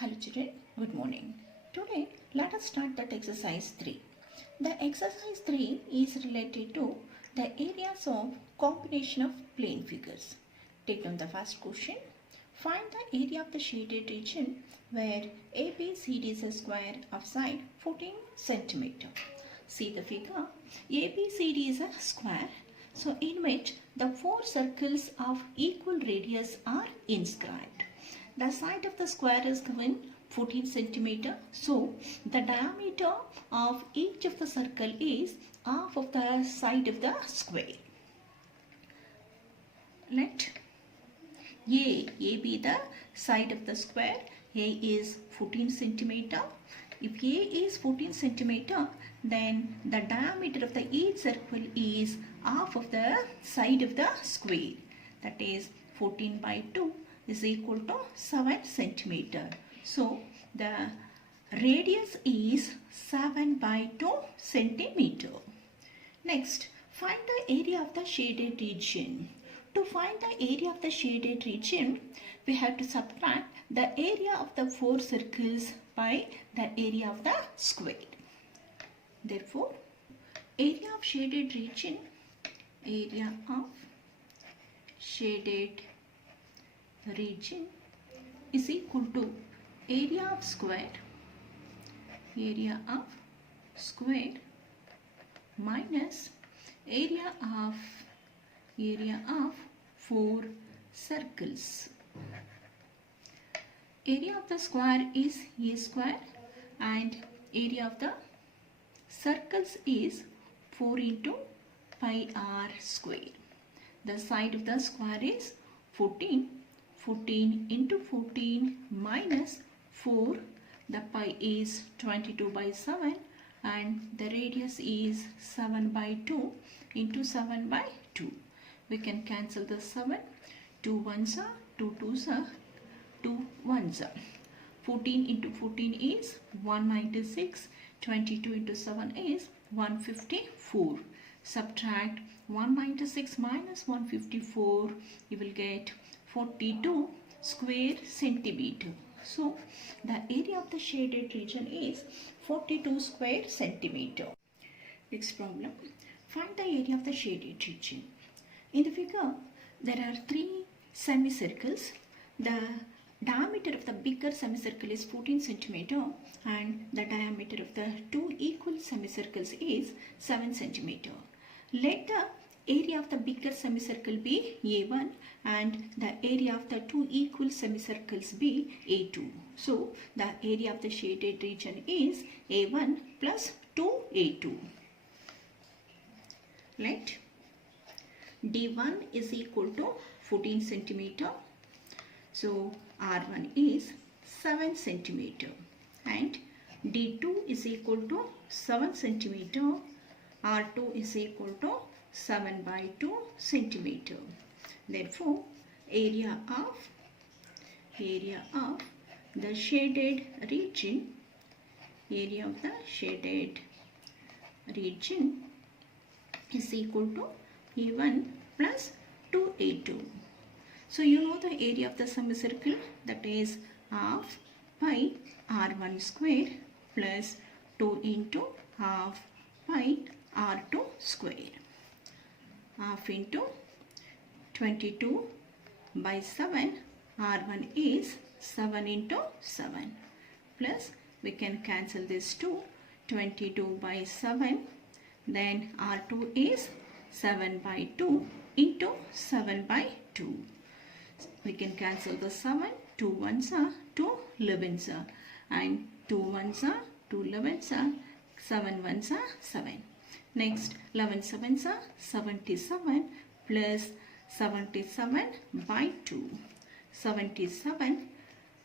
Hello children, good morning. Today let us start that exercise 3. The exercise 3 is related to the areas of combination of plane figures. Take down the first question. Find the area of the shaded region where ABCD is a square of side 14 cm. See the figure. ABCD is a square. So in which the four circles of equal radius are inscribed. The side of the square is given 14 cm. So the diameter of each of the circle is half of the side of the square. Let A be the side of the square. A is 14 cm. If A is 14 cm, then the diameter of the each circle is half of the side of the square. That is 14 by 2 is equal to 7 cm. So the radius is 7 by 2 cm. Next, find the area of the shaded region. To find the area of the shaded region, we have to subtract the area of the four circles by the area of the square. Therefore, area of shaded region is equal to area of square minus area of four circles. Area of the square is A square and area of the circles is 4 into pi r square. The side of the square is 14. 14 into 14 minus 4. The pi is 22 by 7 and the radius is 7 by 2 into 7 by 2. We can cancel the 7. 2 ones are 2 twos are 2 ones are. 14 into 14 is 196. 22 into 7 is 154. Subtract 196 minus 154. You will get 42 square centimeter. So the area of the shaded region is 42 square centimeter. Next problem. Find the area of the shaded region. In the figure, there are three semicircles. The diameter of the bigger semicircle is 14 cm and the diameter of the two equal semicircles is 7 cm. Let the area of the bigger semicircle be A1 and the area of the two equal semicircles be A2. So the area of the shaded region is A1 plus 2A2. Let D1 is equal to 14 cm. So R1 is 7 cm and D2 is equal to 7 cm. R2 is equal to 7 by 2 cm. Therefore, area of the shaded region is equal to A1 plus 2A2. So you know the area of the semicircle, that is half pi R1 square plus 2 into half pi R2 square. Half into 22 by 7, R1 is 7 into 7 plus we can cancel this 2, 22 by 7, then R2 is 7 by 2 into 7 by 2. We can cancel the 7, 2 ones are 2 11s are and 2 ones are 2 11s are 7 ones are 7. Next 11 sevens are 77 plus 77 by 2. 77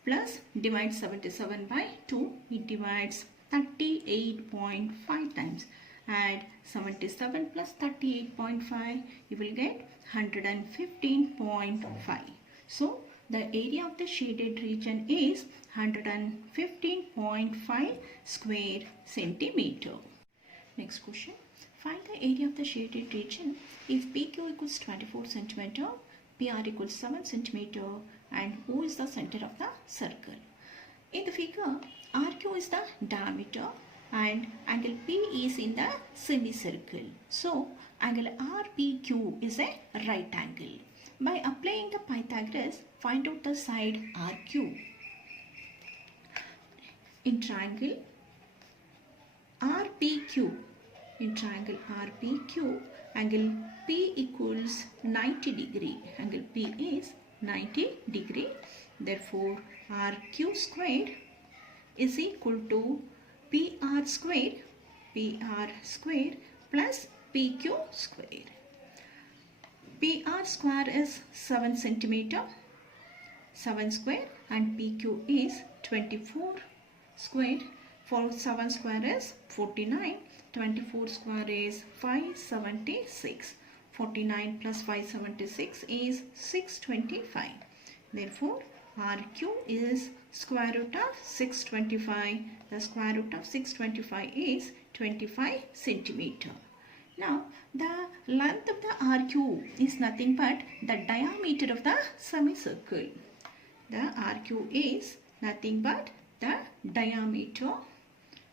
plus divide 77 by 2, it divides 38.5 times. Add 77 plus 38.5, you will get 115.5. So the area of the shaded region is 115.5 square centimeter. Next question. Find the area of the shaded region if PQ equals 24 cm, PR equals 7 cm and O is the center of the circle. In the figure, RQ is the diameter and angle P is in the semicircle. So, angle RPQ is a right angle. By applying the Pythagoras, find out the side RQ. In triangle RPQ, angle P equals 90 degree. Angle P is 90 degree. Therefore, RQ squared is equal to PR squared plus PQ squared. PR square is 7 centimeter, 7 square, and PQ is 24 squared. For 7 square is 49, 24 square is 576. 49 plus 576 is 625. Therefore, RQ is square root of 625. The square root of 625 is 25 centimeter. Now, the length of the RQ is nothing but the diameter of the semicircle. The RQ is nothing but the diameter,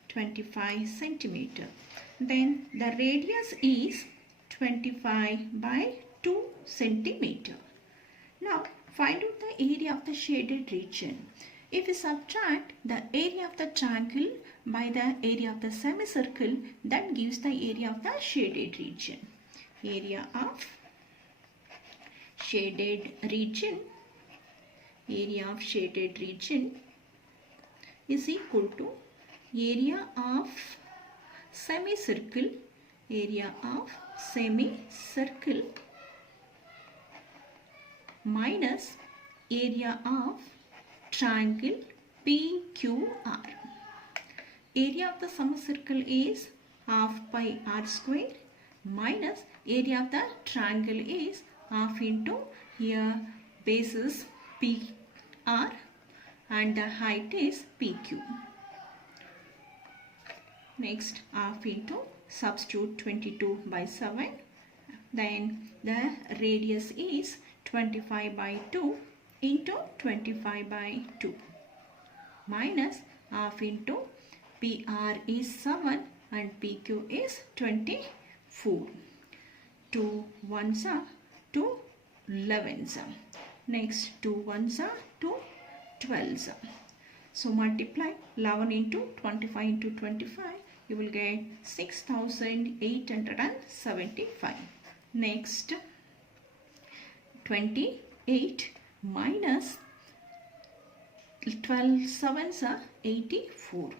25 centimeter. Then the radius is 25 by 2 centimeter. Now, find out the area of the shaded region. If we subtract the area of the triangle by the area of the semicircle, that gives the area of the shaded region. Area of shaded region is equal to area of semicircle minus area of triangle PQR. Area of the semicircle is half pi r square minus area of the triangle is half into here base is PR and the height is PQ. Next, half into substitute 22 by 7. Then the radius is 25 by 2 into 25 by 2 minus half into PR is 7 and PQ is 24. 2 ones are 2 11s. Next 2 ones are 2 12s. So multiply 11 into 25 into 25. You will get 6,875. Next 28 minus 12 sevens are 84.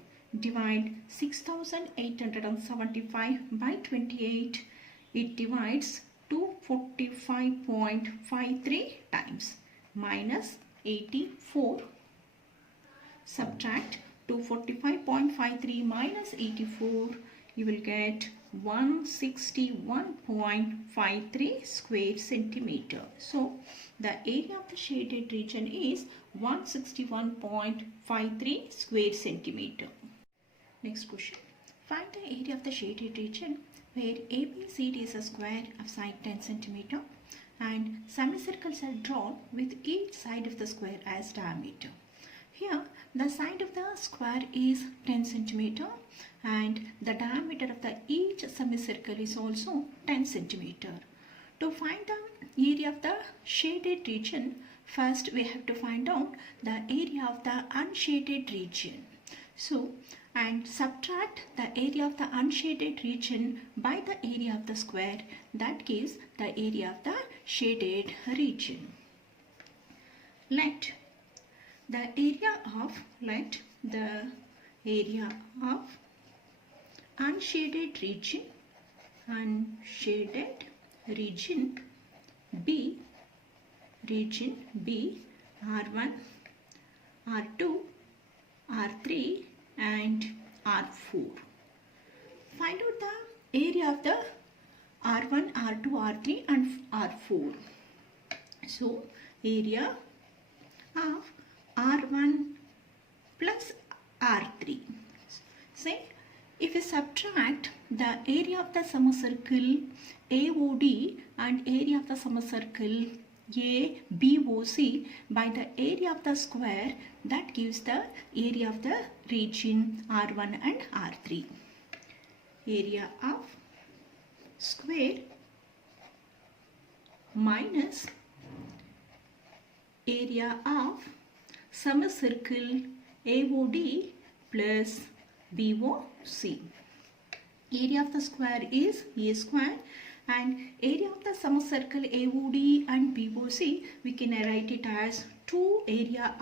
Divide 6,875 by 28. It divides 245.53 times minus 84. Subtract 245.53 minus 84. You will get 161.53 square centimeter. So, the area of the shaded region is 161.53 square centimeter. Next question. Find the area of the shaded region where ABCD is a square of side 10 centimeter and semicircles are drawn with each side of the square as diameter. Here, the side of the square is 10 centimeter and the diameter of the each semicircle is also 10 centimeter. To find the area of the shaded region, first we have to find out the area of the unshaded region. So, and subtract the area of the unshaded region by the area of the square, that gives the area of the shaded region. Let the area of unshaded region be R1, R2, R3 and R4. Find out the area of the R1, R2, R3 and R4. So, area of R1 plus R3. Say, if we subtract the area of the semicircle AOD and area of the semicircle ABOC by the area of the square, that gives the area of the region R1 and R3. Area of square minus area of semicircle AOD plus BOC. Area of the square is A square, and area of the semicircle AOD and BOC, we can write it as 2 area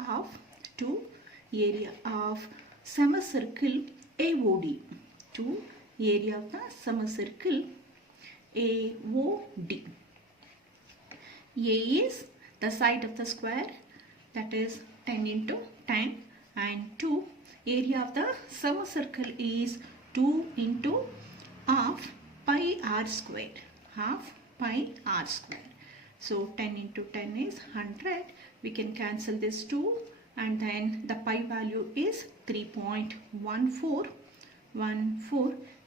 of semicircle AOD. 2 area of the semicircle AOD. A is the side of the square, that is 10 into 10, and 2 area of the semicircle is 2 into half pi r square. Half pi r square. So 10 into 10 is 100. We can cancel this 2, and then the pi value is 3.14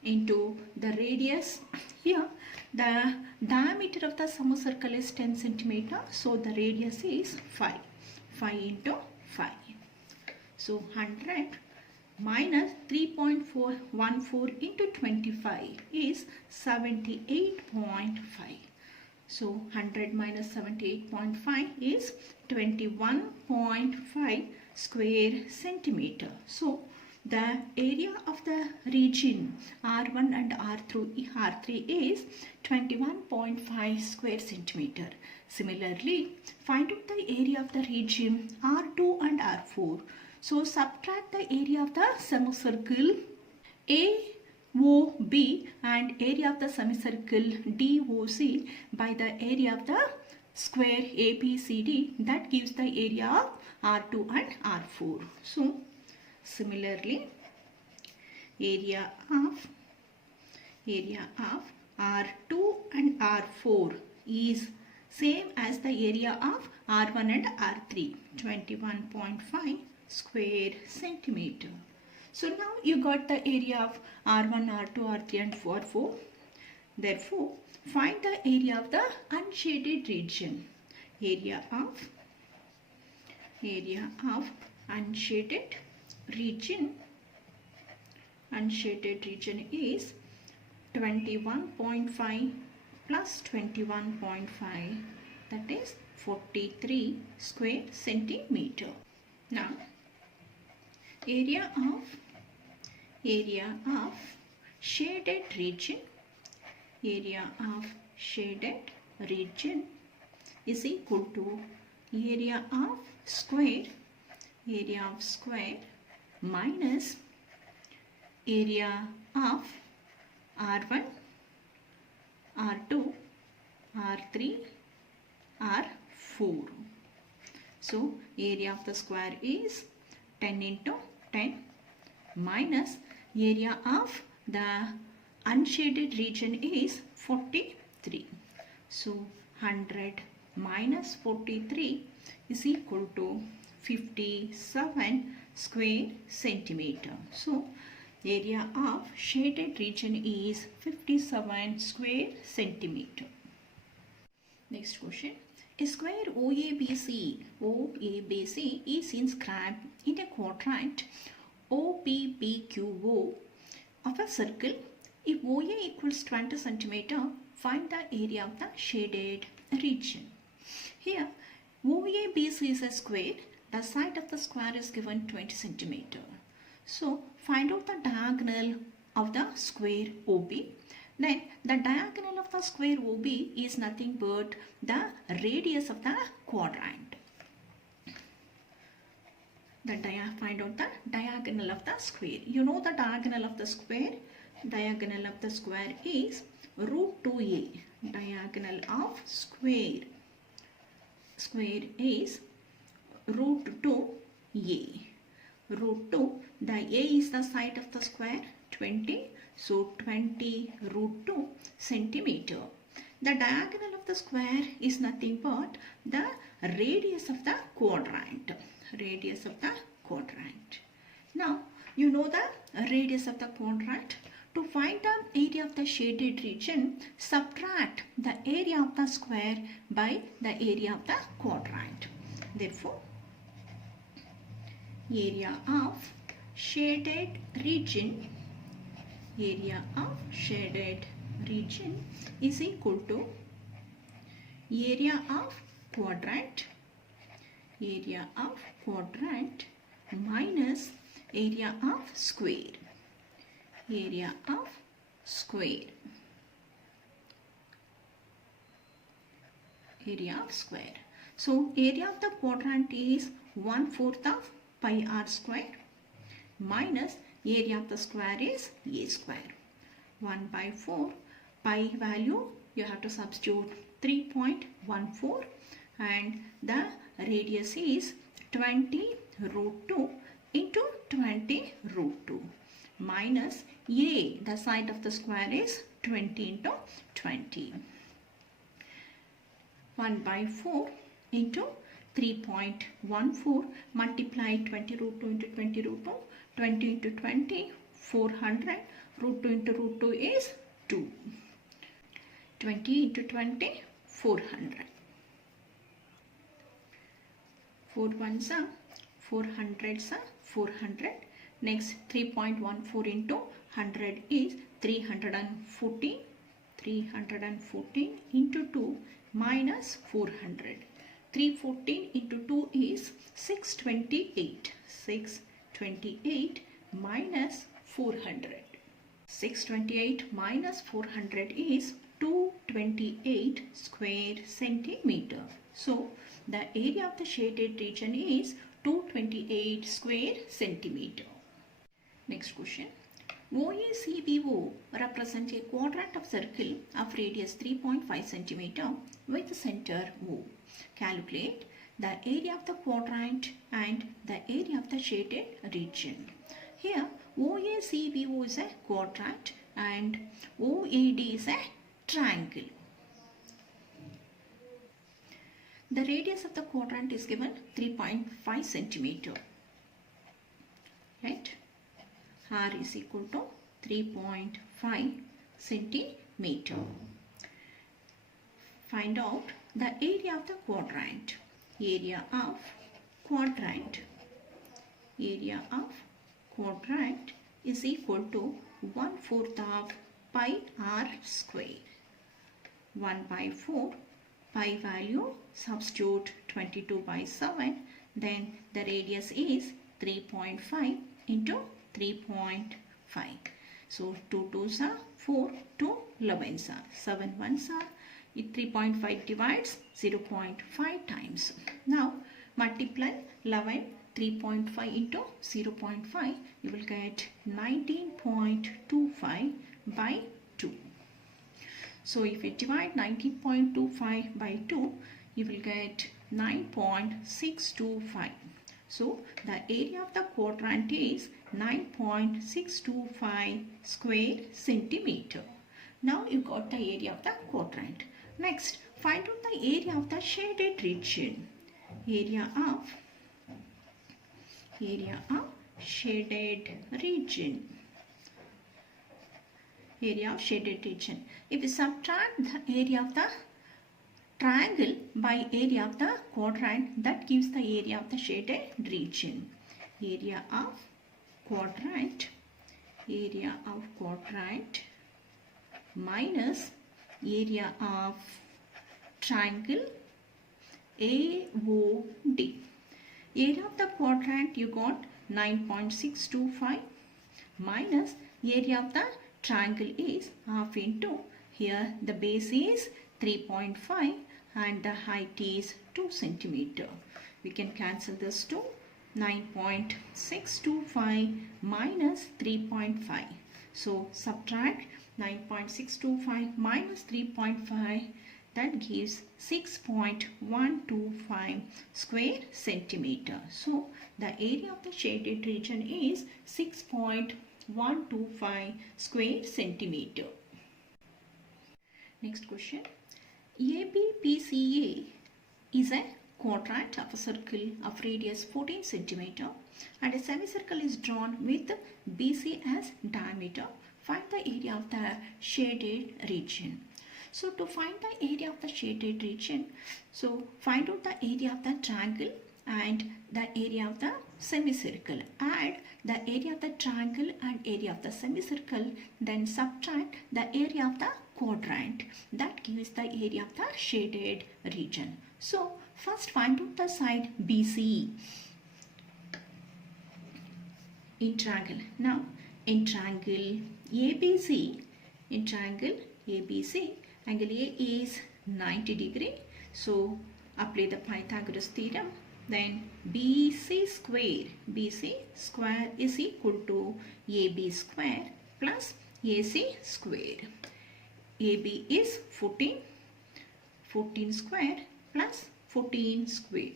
into the radius. Here the diameter of the semicircle is 10 centimeter, so the radius is 5 into 5. So 100 minus 3.414 into 25 is 78.5. So 100 minus 78.5 is 21.5 square centimeter. So the area of the region R1 and R3 is 21.5 square centimeter. Similarly, find out the area of the region R2 and R4. So subtract the area of the semicircle AOB and area of the semicircle DOC by the area of the square ABCD, that gives the area of R2 and R4. So similarly, area of R2 and R4 is same as the area of R1 and R3, 21.5 square centimeter. So now you got the area of R1, R2, R3 and R4. Therefore, find the area of the unshaded region. Area of unshaded region is 21.5 plus 21.5, that is 43 square centimeter. Now area of shaded region is equal to area of square minus area of R1, R2, R3, R4. So area of the square is 10 into 10 minus area of the unshaded region is 43. So 100 minus 43 is equal to 57 square centimeter. So area of shaded region is 57 square centimeter. Next question. A square OABC is inscribed in a quadrant OPPQO of a circle. If OA equals 20 cm, find the area of the shaded region. Here OABC is a square. The side of the square is given 20 cm. So find out the diagonal of the square OB. Then the diagonal of the square OB is nothing but the radius of the quadrant. Find out the diagonal of the square. You know the diagonal of the square. Diagonal of the square is root 2a. Diagonal of square is root 2a. Root 2, the a is the side of the square, 20. So 20 root 2 centimeter. The diagonal of the square is nothing but the radius of the quadrant. Radius of the quadrant. Now you know the radius of the quadrant. To find the area of the shaded region, subtract the area of the square by the area of the quadrant. Therefore, area of shaded region is equal to area of quadrant minus area of square. So area of the quadrant is 1/4 of pi r square minus area of the square is a square. 1/4 pi value you have to substitute 3.14 and the radius is 20√2 into 20√2 minus a, the side of the square is 20 into 20. 1/4 into 3.14 multiply 20√2 into 20√2, 20 into 20, 400, √2 into √2 is 2. 20 into 20, 400. 4 ones are 400s are 400. Next 3.14 into 100 is 314. 314 into 2 minus 400. 314 into 2 is 628. 628 minus 400. 628 minus 400 is 228 square centimeter. So the area of the shaded region is 228 square centimeter. Next question. OACBO represents a quadrant of circle of radius 3.5 centimeter with center O. Calculate the area of the quadrant and the area of the shaded region. Here OACBO is a quadrant and OAD is a triangle. The radius of the quadrant is given 3.5 centimeter. Right? R is equal to 3.5 centimeter. Find out the area of the quadrant. Area of quadrant is equal to 1/4 of pi r square. 1/4 pi value substitute 22/7, then the radius is 3.5 into 3.5. So 2 2s are 4, 2 11s are 7 1s are 3.5 divides 0.5 times. Now multiply 11 3.5 into 0.5, you will get 19.25 by 2. So if you divide 19.25 by 2, you will get 9.625. So the area of the quadrant is 9.625 square centimeter. Now you got the area of the quadrant. Next, find out the area of the shaded region. Area of shaded region. Area of shaded region. If you subtract the area of the triangle by area of the quadrant, that gives the area of the shaded region. Area of quadrant minus area of triangle AOD. Area of the quadrant you got 9.625 minus area of the triangle is half into, here the base is 3.5 and the height is 2 centimeter. We can cancel this to 9.625 minus 3.5. So subtract 9.625 minus 3.5, that gives 6.125 square centimeter. So the area of the shaded region is 6.125 square centimeter. Next question. ABPCA is a quadrant of a circle of radius 14 centimeter and a semicircle is drawn with BC as diameter. Find the area of the shaded region. So to find the area of the shaded region, so find out the area of the triangle and the area of the semicircle. Add the area of the triangle and area of the semicircle, then subtract the area of the quadrant. That gives the area of the shaded region. So first find out the side BCE in triangle. Now in triangle ABC, angle A is 90 degree. So apply the Pythagoras theorem. Then BC square is equal to AB square plus AC square. AB is 14 square plus 14 square.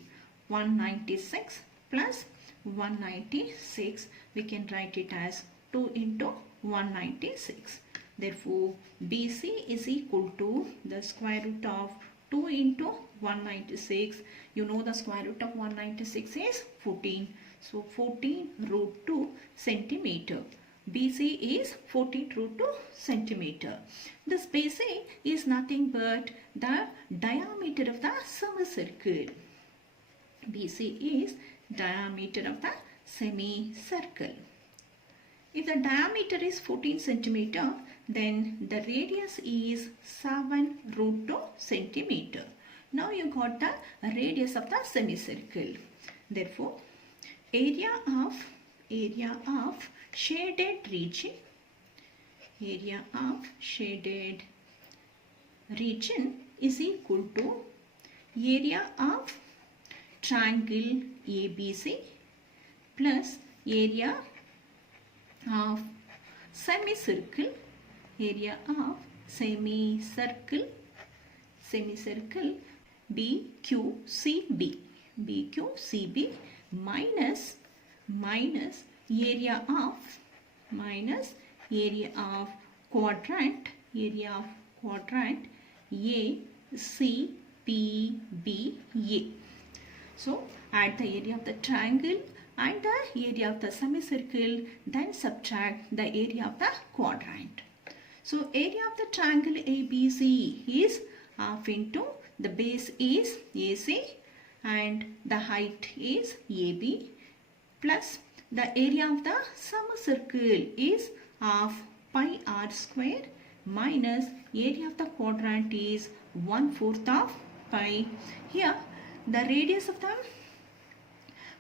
196 plus 196. We can write it as 2 into 196. Therefore, BC is equal to the square root of 2 into 196. You know the square root of 196 is 14. So 14 root 2 centimeter. BC is 14 root 2 centimeter. This BC is nothing but the diameter of the semicircle. BC is diameter of the semicircle. If the diameter is 14 centimeter, then the radius is 7 root 2 centimeter. Now you got the radius of the semicircle. Therefore, area of shaded region, is equal to area of triangle ABC plus area of semicircle, BQCB minus area of quadrant ACPBA. So add the area of the triangle and the area of the semicircle, then subtract the area of the quadrant. So area of the triangle ABC is half into the base is AC and the height is AB plus the area of the semicircle is half pi r square minus area of the quadrant is 1/4 of pi. Here the radius of the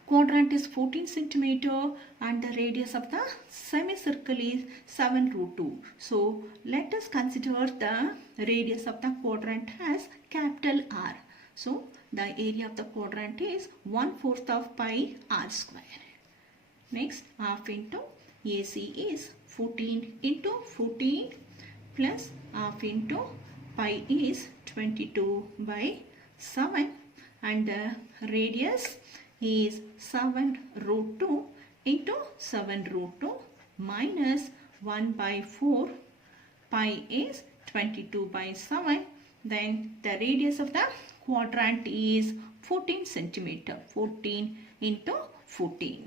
quadrant is 14 centimeter and the radius of the semicircle is 7 root 2. So let us consider the radius of the quadrant as capital R. So the area of the quadrant is 1/4 of pi r square. Next, half into AC is 14 into 14 plus half into pi is 22 by 7 and the radius is 7 root 2 into 7 root 2 minus 1 by 4. Pi is 22 by 7. Then the radius of the quadrant is 14 centimeter. 14 into 14.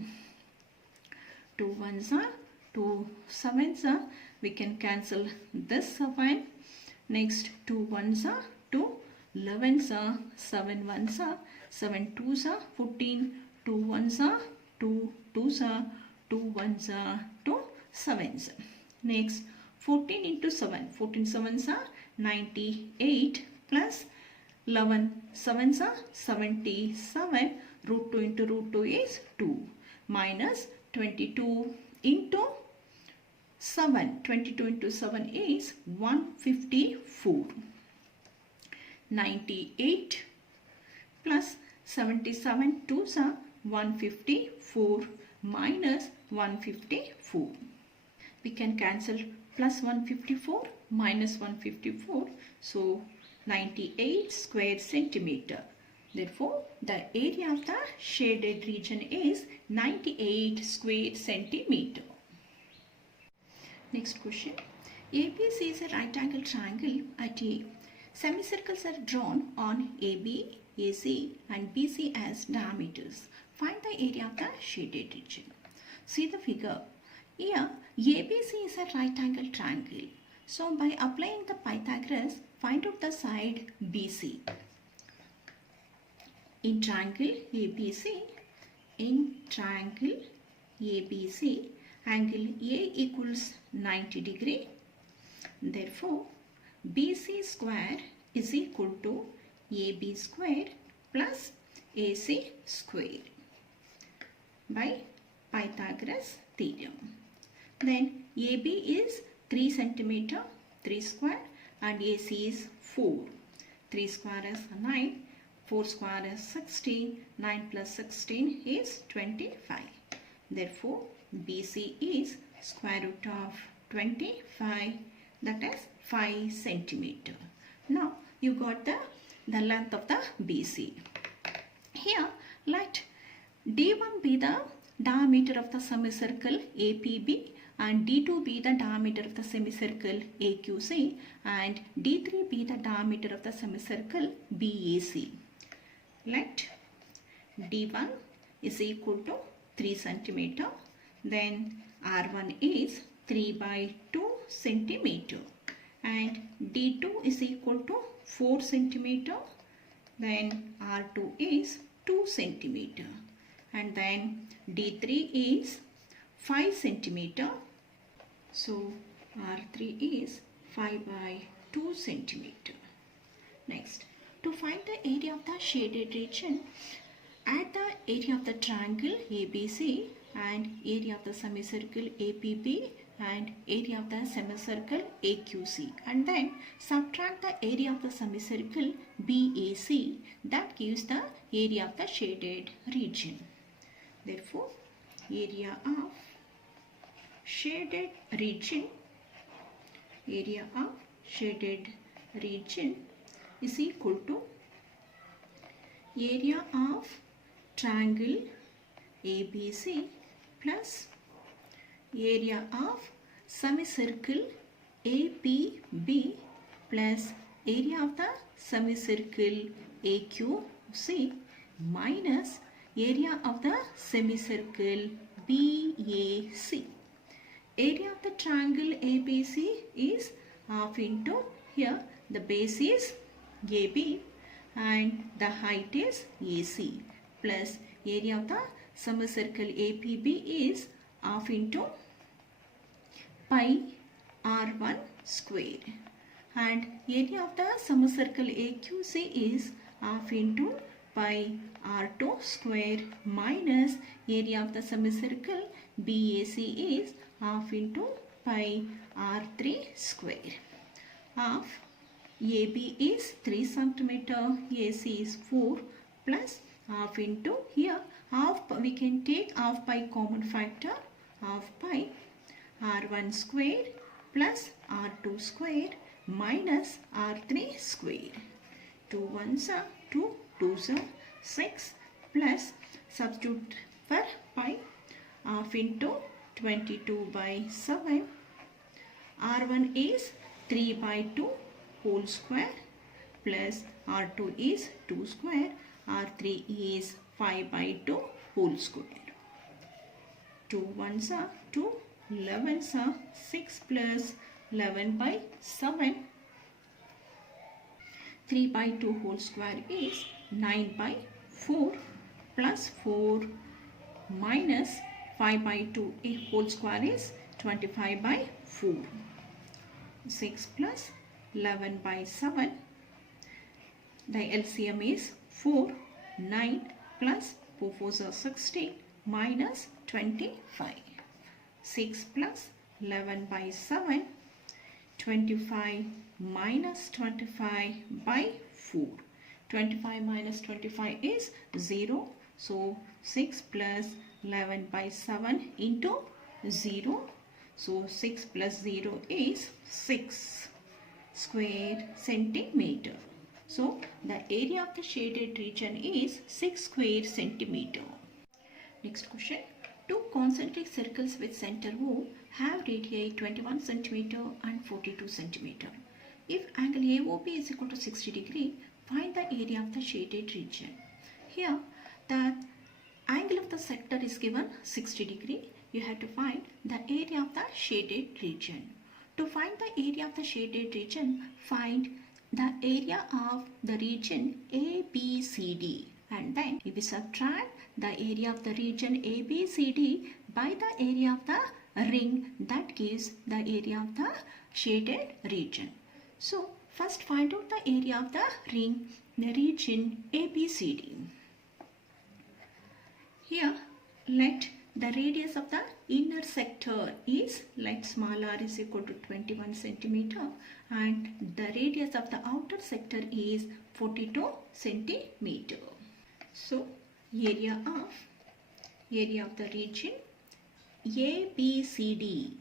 2 ones are 2 sevens are. We can cancel this 7. Next 2 ones are 2. 11s are 7 ones are 7 2s are 14, 2 ones are 2 2s are 2 ones are 2 sevens. Next 14 into 7, 14 sevens are 98 plus 11 sevens are 77, root 2 into root 2 is 2 minus 22 into 7, 22 into 7 is 154. 98 plus 77 2s are 154 minus 154. We can cancel plus 154 minus 154. So 98 square centimeter. Therefore, the area of the shaded region is 98 square centimeter. Next question. ABC is a right angle triangle at A. Semicircles are drawn on AB, AC and BC as diameters. Find the area of the shaded region. See the figure. Here ABC is a right angle triangle. So by applying the Pythagoras, find out the side BC. In triangle ABC, angle A equals 90 degree. Therefore, BC square is equal to AB square plus AC square by Pythagoras theorem. Then AB is 3 centimeter, 3 square, and AC is 4. 3 square is 9, 4 square is 16, 9 plus 16 is 25. Therefore, BC is square root of 25, that is 5 centimeter. Now, you got the length of the BC. Here, let D1 be the diameter of the semicircle APB and D2 be the diameter of the semicircle AQC and D3 be the diameter of the semicircle BAC. Let D1 is equal to 3 centimeter, then R1 is 3 by 2 centimeter and D2 is equal to 4 centimeter, then R2 is 2 centimeter and then D3 is 5 centimeter. So R3 is 5 by 2 centimeter. Next, to find the area of the shaded region, add the area of the triangle ABC and area of the semicircle APB and area of the semicircle AQC and then subtract the area of the semicircle BAC. That gives the area of the shaded region. Therefore, area of shaded region is equal to area of triangle ABC plus area of semicircle APB plus area of the semicircle AQC minus area of the semicircle BAC. Area of the triangle ABC is half into, here the base is AB and the height is AC plus area of the semicircle APB is half into pi R1 square and area of the semicircle AQC is half into pi R2 square minus area of the semicircle BAC is half into pi R3 square. Half AB is 3 centimeter, AC is 4 plus half into, here half, we can take half pi common factor, half pi R1 square plus R2 square minus R3 square. 2 ones are 2, 2s are 6 plus substitute for pi, half into 22 by 7. R1 is 3 by 2 whole square plus R2 is 2 square, R3 is 5 by 2 whole square. 2 ones are 2, 11s are 6 plus 11 by 7. 3 by 2 whole square is 9 by 4 plus 4 minus 5 by 2 whole square is 25 by 4. 6 plus 11 by 7. The LCM is 4. 9 plus 4 4s are 16 minus 25. 6 plus 11 by 7. 25 minus 25 by 4. 25 minus 25 is 0. So 6 plus 11 by 7 into 0. So 6 plus 0 is 6 square centimeter. So the area of the shaded region is 6 square centimeter. Next question. Two concentric circles with center O have radii 21 centimeter and 42 centimeter. If angle AOB is equal to 60 degree, find the area of the shaded region. Here the angle of the sector is given 60 degree. You have to find the area of the shaded region. To find the area of the shaded region, find the area of the region ABCD, and then if we subtract the area of the region ABCD by the area of the ring, that gives the area of the shaded region. So first find out the area of the ring, the region ABCD. Here let the radius of the inner sector is, let small r is equal to 21 centimeter, and the radius of the outer sector is 42 centimeter. So area of the region ABCD,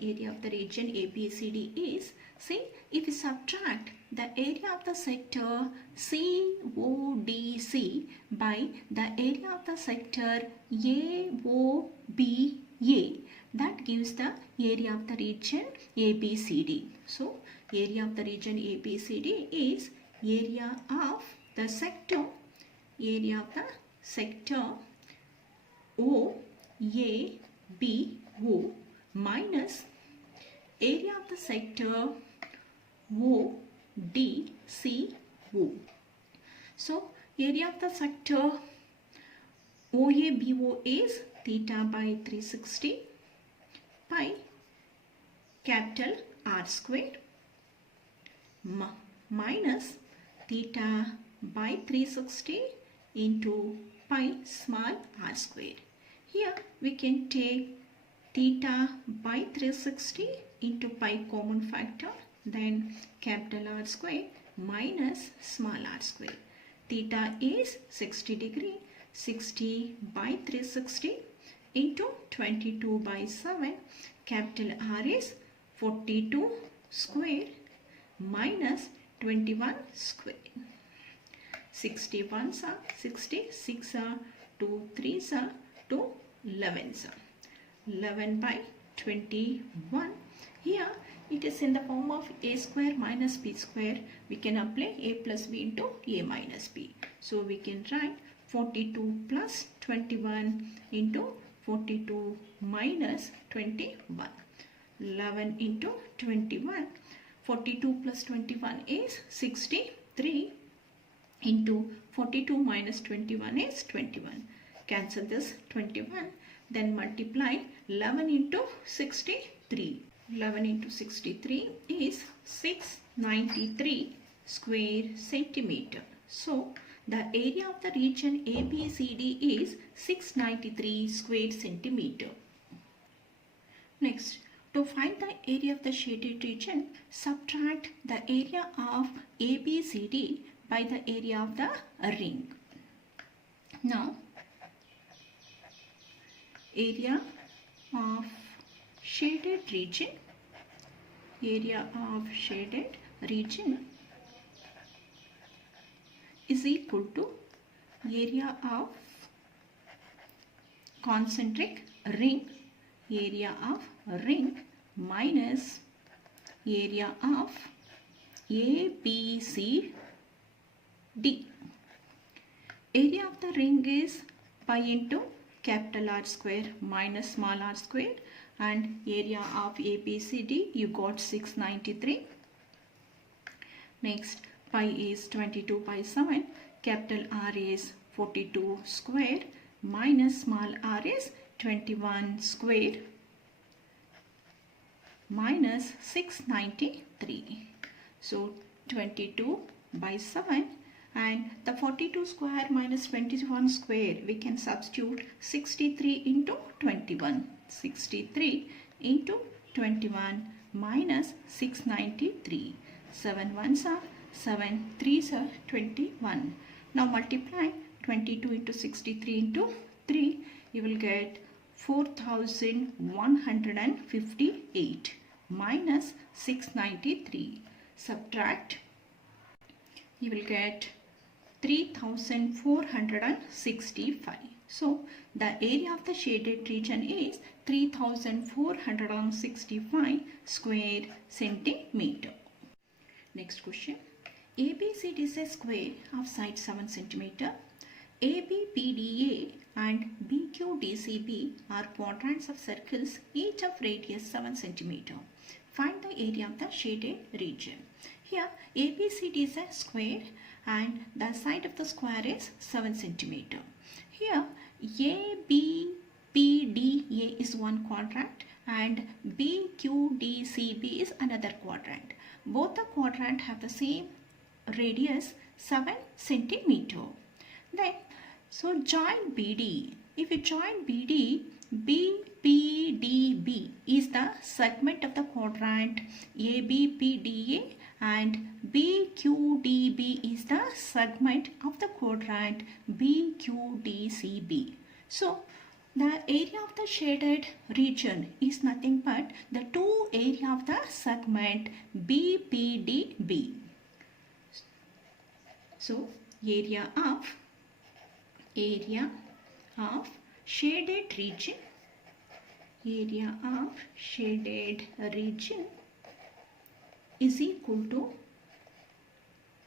area of the region ABCD is, see, if we subtract the area of the sector CODC by the area of the sector AOBA, that gives the area of the region ABCD. So area of the region ABCD is area of the sector OABO minus area of the sector ODCO. So area of the sector OABO is theta by 360 pi capital R square minus theta by 360 into pi small r square. Here we can take theta by 360 into pi common factor, then capital R square minus small r square. Theta is 60 degree, 60 by 360 into 22 by 7, capital R is 42 square minus 21 square. 60 ones are 60, 6 are 2 3s are 2 11s are 11 by 21. Here it is in the form of a square minus b square. We can apply a plus b into a minus b. So we can write 42 plus 21 into 42 minus 21. 11 into 21. 42 plus 21 is 63 into 42 minus 21 is 21. Cancel this 21. Then multiply 11 into 63. 11 into 63 is 693 square centimeter. So the area of the region ABCD is 693 square centimeter. Next, to find the area of the shaded region, subtract the area of ABCD by the area of the ring. Now, area of shaded region, is equal to area of concentric ring, minus area of ABCD. Area of the ring is pi into capital R square minus small r square, and area of ABCD you got 693. Next, pi is 22 by 7, capital R is 42 square minus small r is 21 square minus 693. So 22 by 7, and the 42 square minus 21 square we can substitute 63 into 21. 63 into 21 minus 693. 7 ones are 7, 3s are 21. Now multiply 22 into 63 into 3. You will get 4158 minus 693. Subtract. You will get 3465. So the area of the shaded region is 3465 square centimeter. Next question. ABCD is a square of side 7 centimeter. ABPDA and BQDCB are quadrants of circles, each of radius 7 centimeter. Find the area of the shaded region. Here ABCD is a square and the side of the square is 7 centimeter. Here ABPDA is one quadrant and BQDCB is another quadrant. Both the quadrant have the same radius 7 centimeter. Then so join BD. If you join BD, BPDB is the segment of the quadrant ABPDA and BQDB is the segment of the quadrant BQDCB. So the area of the shaded region is nothing but the two area of the segment BPDB. So area of shaded region is equal to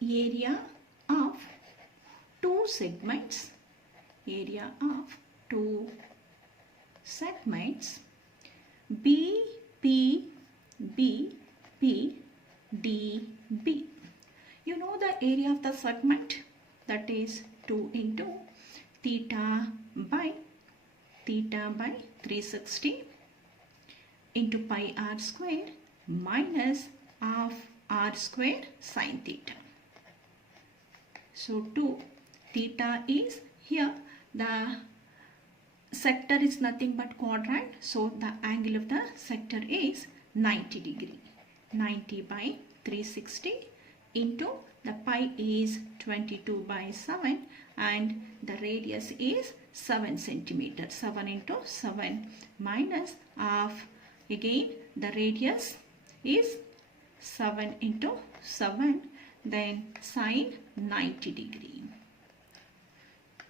area of two segments BPDB. You know the area of the segment, that is 2 into theta by 360 into pi r square minus half r square sin theta. So 2 theta is here, the sector is nothing but quadrant, so the angle of the sector is 90 degree. 90 by 360 into the pi is 22 by 7 and the radius is 7 centimeter. 7 into 7 minus half, again the radius is 7 into 7, then sine 90 degree.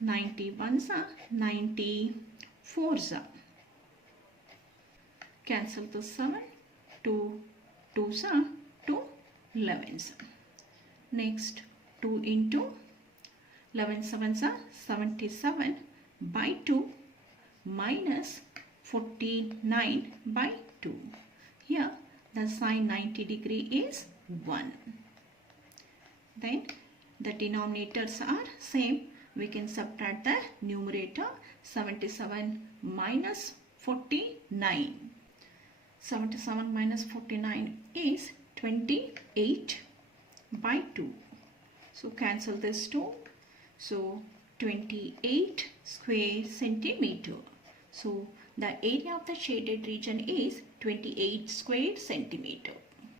91s are 94s are. Cancel the 7, 2 2s are 2 11s. Next 2 into 11 7s are 77 by 2 minus 49 by 2. Here the sine 90 degree is 1. Then the denominators are same. We can subtract the numerator. 77 minus 49. 77 minus 49 is 28 by 2. So cancel this 2. So 28 square centimeter. So the area of the shaded region is 28 square centimeter.